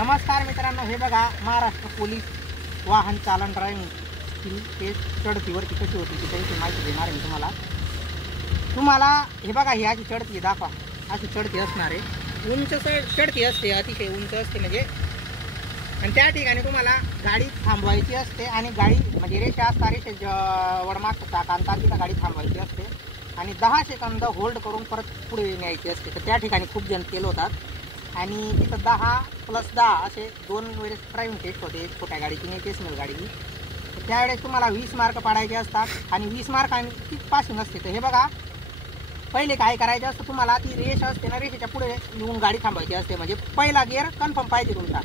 नमस्कार मित्रांनो, हे बघा महाराष्ट्र पोलीस वाहन चालन ड्रायव्हिंग टेस्ट चढतीवरती कशी होती त्याची माहिती देणार आहे मी तुम्हाला हे बघा, ही अशी चढती दाखवा, अशी चढती असणार आहे, उंच चढती असते, अतिशय उंच असते म्हणजे, आणि त्या ठिकाणी तुम्हाला गाडी थांबवायची असते आणि गाडी म्हणजे रेषा असता रेषे वडमागचं चाक आणता तिथं गाडी थांबवायची असते आणि 10 सेकंद होल्ड करून परत पुढे न्यायची असते. तर त्या ठिकाणी खूप जण फेल होतात आणि तिथं 10+10 असे 2 वेळेस ड्रायव्हिंग टेस्ट होते, छोट्या गाडीची नाही टेस्टनल गाडीची. तर त्यावेळेस तुम्हाला 20 मार्क पाडायचे असतात आणि 20 मार्कांची पासिंग असते. तर हे बघा, पहिले काय करायचं असतं, तुम्हाला ती रेष असते ना, रेषेच्या पुढे येऊन गाडी थांबायची असते, म्हणजे पहिला गिअर कन्फर्म पाहिजे तुमचा.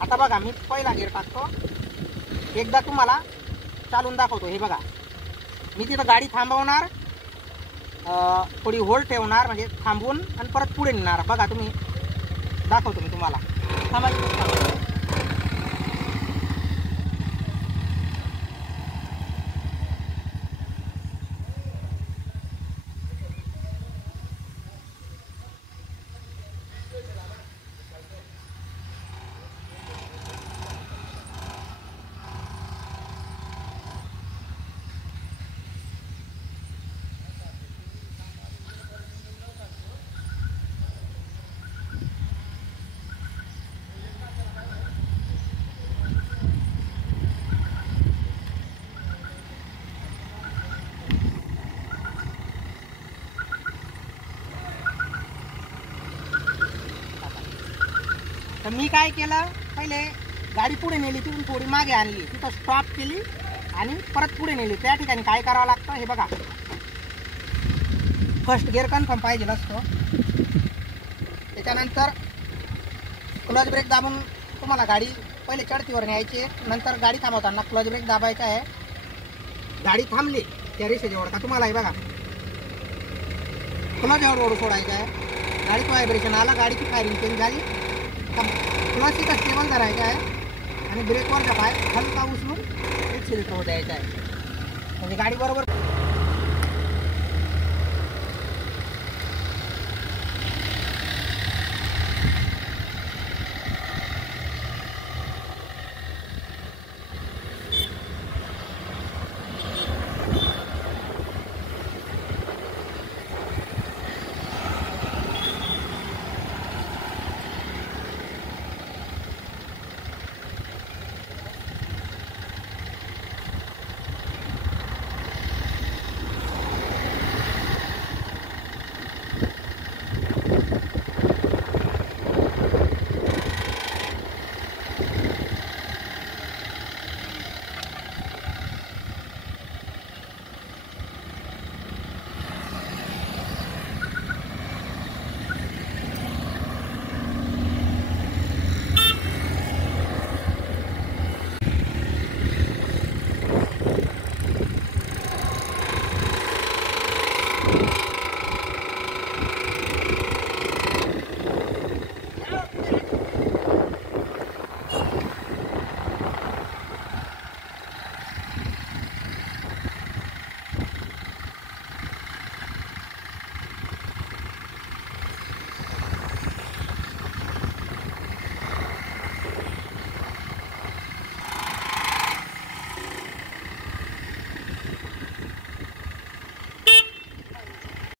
आता बघा, मी पहिला गिअर टाकतो, एकदा तुम्हाला चालून दाखवतो. हे बघा, मी तिथं गाडी थांबवणार, थोडी होल्ड ठेवणार म्हणजे थांबवून आणि परत पुढे नेणार. बघा, तुम्ही दाखवतो मी तुम्हाला, थांबायचं. तर मी काय केलं, पहिले गाडी पुढे नेली, तिथून थोडी मागे आणली, तिथं स्टॉप केली आणि परत पुढे नेली. त्या ठिकाणी काय करावं लागतं, हे बघा, फर्स्ट गिअर कन्फर्म पाहिजे असतो. त्याच्यानंतर क्लच ब्रेक दाबून तुम्हाला गाडी पहिले चढतीवर न्यायची, नंतर गाडी थांबवताना क्लच ब्रेक दाबायचा आहे. गाडी थांबली त्या रेषेजवळ का तुम्हाला हे बघा, क्लचवर ओढू सोडायचं आहे. गाडीचं व्हायब्रेशन आला, गाडीची फायरिंग चेंज झाली, क्लच इथं स्टेबल धरायचं आहे आणि ब्रेकवरचा पाय हलका उचलून एक्सिलेटरवर द्यायचा आहे, म्हणजे गाडी बरोबर